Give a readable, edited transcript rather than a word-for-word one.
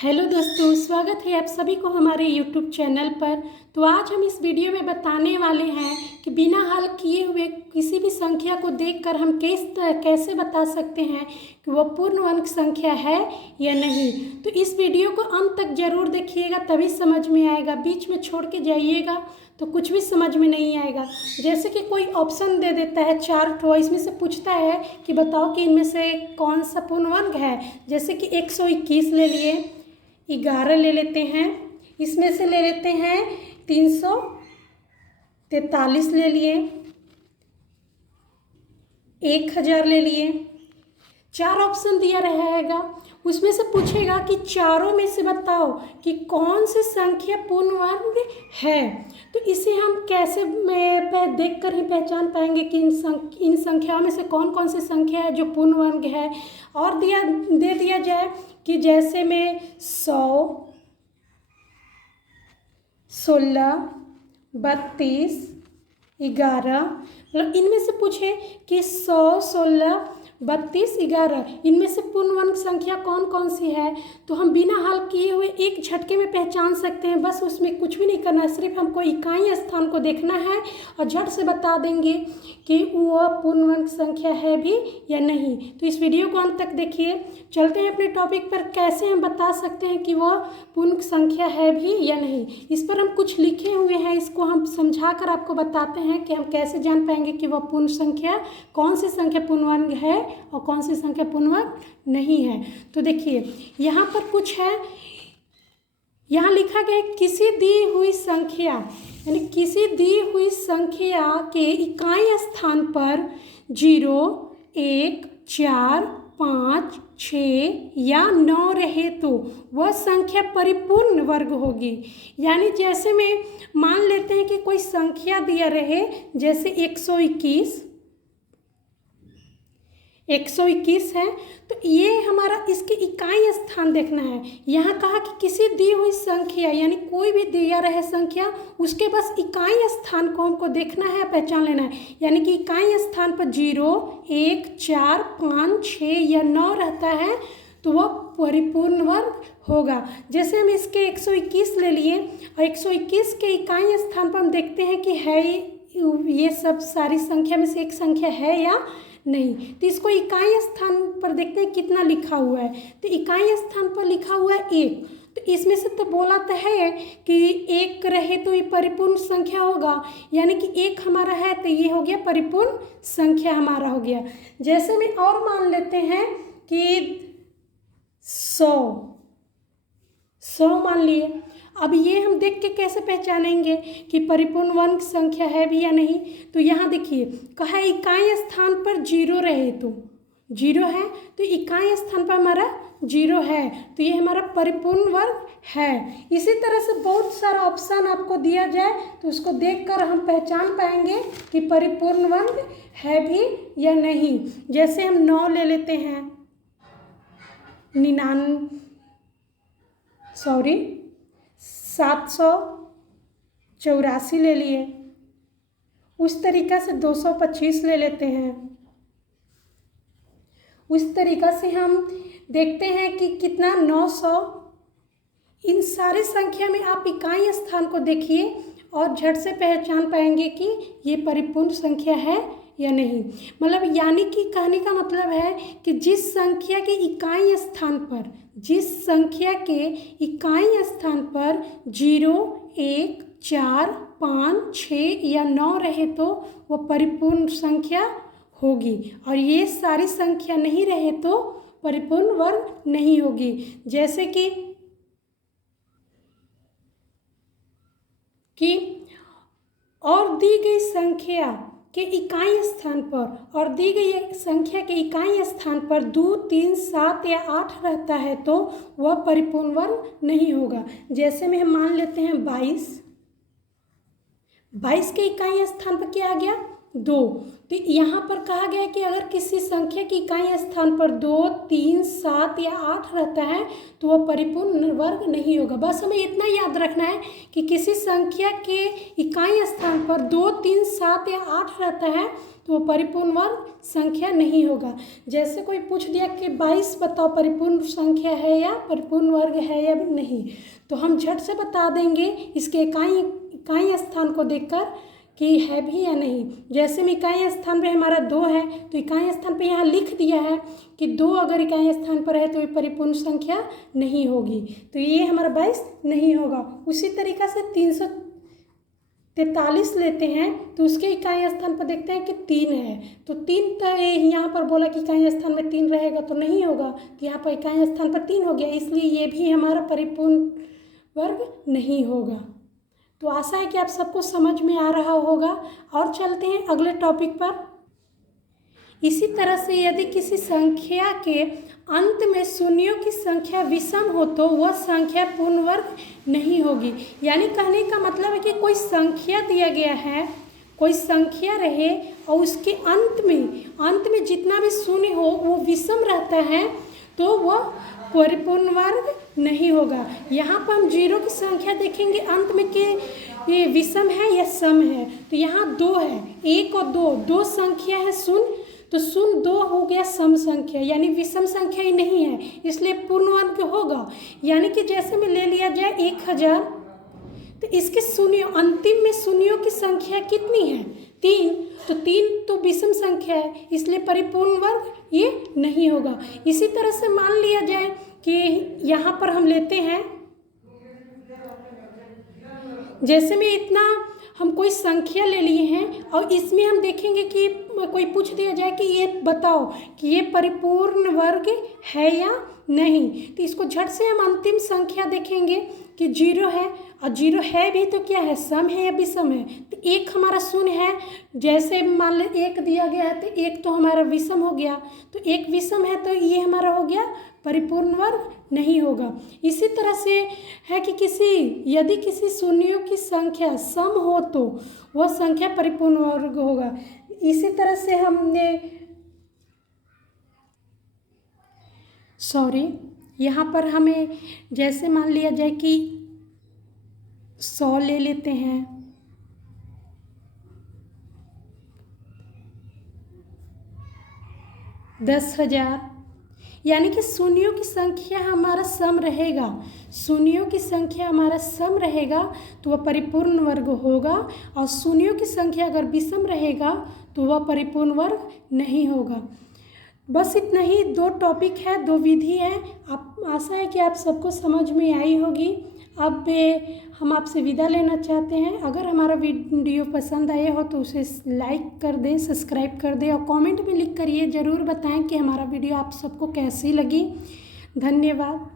Hello दोस्तों, स्वागत है आप सभी को हमारे यूट्यूब चैनल पर। तो आज हम इस वीडियो में बताने वाले हैं कि बिना हल किए हुए किसी भी संख्या को देखकर हम कैसे बता सकते हैं कि वह पूर्ण अंक संख्या है या नहीं। तो इस वीडियो को अंत तक ज़रूर देखिएगा, तभी समझ में आएगा। बीच में छोड़ के जाइएगा तो कुछ भी समझ में नहीं आएगा। जैसे कि कोई ऑप्शन दे देता है 4 ठो, इसमें से पूछता है कि बताओ कि इनमें से कौन सा पूर्ण अंक है। जैसे कि 121 ले लिए, 11 ले लेते हैं, इसमें से ले लेते हैं 343 ले लिए, 1000 ले लिए। 4 ऑप्शन दिया रहेगा, उसमें से पूछेगा कि चारों में से बताओ कि कौन सी संख्या पूर्ण अंक है। तो इसे हम कैसे देख कर ही पहचान पाएंगे कि इन संख्याओं में से कौन कौन सी संख्या है जो पूर्ण अंक है। और दे दिया जाए कि जैसे में 100, 16, 32, 11, मतलब इनमें से पूछे कि 100, 16, 32, 11 इनमें से पूर्ण अंक संख्या कौन कौन सी है। तो हम बिना हल किए हुए एक झटके में पहचान सकते हैं। बस उसमें कुछ भी नहीं करना है, सिर्फ हमको इकाई स्थान को देखना है और झट से बता देंगे कि वह पूर्ण अंक संख्या है भी या नहीं। तो इस वीडियो को अंत तक देखिए। चलते हैं अपने टॉपिक पर, कैसे हम बता सकते हैं कि वह पूर्ण संख्या है भी या नहीं। इस पर हम कुछ लिखे हुए हैं, इसको हम समझा कर आपको बताते हैं कि हम कैसे जान पाएंगे कि वह पूर्ण संख्या, कौन सी संख्या पूर्ण अंक है और कौन सी संख्या पूर्ण अंक नहीं है। तो देखिए यहाँ पर कुछ है, यहाँ लिखा गया है किसी दी हुई संख्या, यानी किसी दी हुई संख्या के इकाई स्थान पर 0, 1, 4, 5, 6 या 9 रहे तो वह संख्या परिपूर्ण वर्ग होगी। यानी जैसे में मान लेते हैं कि कोई संख्या दिया रहे, जैसे 121 है, तो ये हमारा इसके इकाई स्थान देखना है। यहाँ कहा कि किसी दी हुई संख्या, यानी कोई भी दिया रहे संख्या, उसके बस इकाई स्थान को हमको देखना है, पहचान लेना है। यानी कि इकाई स्थान पर 0, 1, 4, 5, 6 या 9 रहता है तो वह परिपूर्ण वर्ग होगा। जैसे हम इसके 121 ले लिए और 121 के इकाई स्थान पर हम देखते हैं कि है ये सब सारी संख्या में से एक संख्या है या नहीं। तो इसको इकाई स्थान पर देखते हैं कितना लिखा हुआ है। तो इकाई स्थान पर लिखा हुआ है 1, तो इसमें से तो बोला तो है कि 1 रहे तो ये परिपूर्ण संख्या होगा, यानी कि 1 हमारा है तो ये हो गया परिपूर्ण संख्या हमारा हो गया। जैसे में और मान लेते हैं कि 100 मान लिए। अब ये हम देख के कैसे पहचानेंगे कि परिपूर्ण वर्ग संख्या है भी या नहीं। तो यहाँ देखिए कहा है इकाई स्थान पर 0 रहे तो 0 है, तो इकाई स्थान पर हमारा 0 है तो ये हमारा परिपूर्ण वर्ग है। इसी तरह से बहुत सारा ऑप्शन आपको दिया जाए तो उसको देखकर हम पहचान पाएंगे कि परिपूर्ण वर्ग है भी या नहीं। जैसे हम 9 ले लेते हैं, 784 ले लिए। उस तरीक़ा से 225 ले लेते हैं। उस तरीक़ा से हम देखते हैं कि कितना 900। इन सारी संख्या में आप इकाई स्थान को देखिए और झट से पहचान पाएंगे कि ये परिपूर्ण संख्या है या नहीं। मतलब यानी कि कहने का मतलब है कि जिस संख्या के इकाई स्थान पर 0, 1, 4, 5, 6 या 9 रहे तो वह परिपूर्ण संख्या होगी, और ये सारी संख्या नहीं रहे तो परिपूर्ण वर्ग नहीं होगी। जैसे कि और दी गई संख्या के इकाई स्थान पर, और दी गई संख्या के इकाई स्थान पर 2, 3, 7 या 8 रहता है तो वह परिपूर्ण वर्ग नहीं होगा। जैसे में हम मान लेते हैं 22 के इकाई स्थान पर क्या आ गया 2। तो यहाँ पर कहा गया है कि अगर किसी संख्या की इकाई स्थान पर 2, 3, 7 या 8 रहता है तो वह परिपूर्ण वर्ग नहीं होगा। बस हमें इतना याद रखना है कि किसी संख्या के इकाई स्थान पर 2, 3, 7 या 8 रहता है तो तो वो परिपूर्ण वर्ग संख्या नहीं होगा। जैसे कोई पूछ दिया कि 22 बताओ परिपूर्ण संख्या है या परिपूर्ण वर्ग है या नहीं, तो हम झट से बता देंगे इसके इकाई स्थान को देखकर कि है भी या नहीं। जैसे में इकाई स्थान पे हमारा 2 है, तो इकाई स्थान पे यहाँ लिख दिया है कि 2 अगर इकाई स्थान पर है तो ये परिपूर्ण संख्या नहीं होगी, तो ये हमारा 22 नहीं होगा। उसी तरीक़ा से 343 लेते हैं तो उसके इकाई स्थान पर देखते हैं कि 3 है, तो 3 तो यहाँ पर बोला कि इकाई स्थान में 3 रहेगा तो नहीं होगा, तो यहाँ पर इकाई स्थान पर 3 हो गया, इसलिए ये भी हमारा परिपूर्ण वर्ग नहीं होगा। तो आशा है कि आप सबको समझ में आ रहा होगा। और चलते हैं अगले टॉपिक पर। इसी तरह से यदि किसी संख्या के अंत में शून्यों की संख्या विषम हो तो वह संख्या पूर्ण वर्ग नहीं होगी। यानी कहने का मतलब है कि कोई संख्या दिया गया है, कोई संख्या रहे और उसके अंत में जितना भी शून्य हो वो विषम रहता है तो वह परिपूर्ण वर्ग नहीं होगा। यहाँ पर हम 0 की संख्या देखेंगे अंत में कि ये विषम है या सम है, तो यहाँ 2 है, 1 और 2 संख्या है शून्य, तो शून्य 2 हो गया सम संख्या, यानी विषम संख्या ही नहीं है, इसलिए पूर्ण वर्ग होगा। यानी कि जैसे में ले लिया जाए 1000, तो इसके शून्य अंतिम में शून्यों की संख्या कितनी है? 3, तो 3 तो विषम संख्या है, इसलिए परिपूर्ण वर्ग ये नहीं होगा। इसी तरह से मान लिया जाए कि यहाँ पर हम लेते हैं, जैसे में इतना हम कोई संख्या ले लिए हैं और इसमें हम देखेंगे कि कोई पूछ दिया जाए कि ये बताओ कि ये परिपूर्ण वर्ग है या नहीं, तो इसको झट से हम अंतिम संख्या देखेंगे कि 0 है, और 0 है भी तो क्या है, सम है या विषम है। तो 1 हमारा शून्य है, जैसे मान लो 1 दिया गया है तो 1 तो हमारा विषम हो गया, तो 1 विषम है तो ये हमारा हो गया परिपूर्ण वर्ग नहीं होगा। इसी तरह से है कि यदि किसी शून्यों की संख्या सम हो तो वह संख्या परिपूर्ण वर्ग होगा। इसी तरह से यहाँ पर हमें जैसे मान लिया जाए कि 100 ले लेते हैं, 10,000, यानी कि शून्यों की संख्या हमारा सम रहेगा, शून्यों की संख्या हमारा सम रहेगा तो वह परिपूर्ण वर्ग होगा, और शून्यों की संख्या अगर विषम रहेगा तो वह परिपूर्ण वर्ग नहीं होगा। बस इतना ही, 2 टॉपिक है, 2 विधि है। आप आशा है कि आप सबको समझ में आई होगी। अब हम आपसे विदा लेना चाहते हैं। अगर हमारा वीडियो पसंद आया हो तो उसे लाइक कर दें, सब्सक्राइब कर दें, और कमेंट में लिख कर ये ज़रूर बताएं कि हमारा वीडियो आप सबको कैसी लगी। धन्यवाद।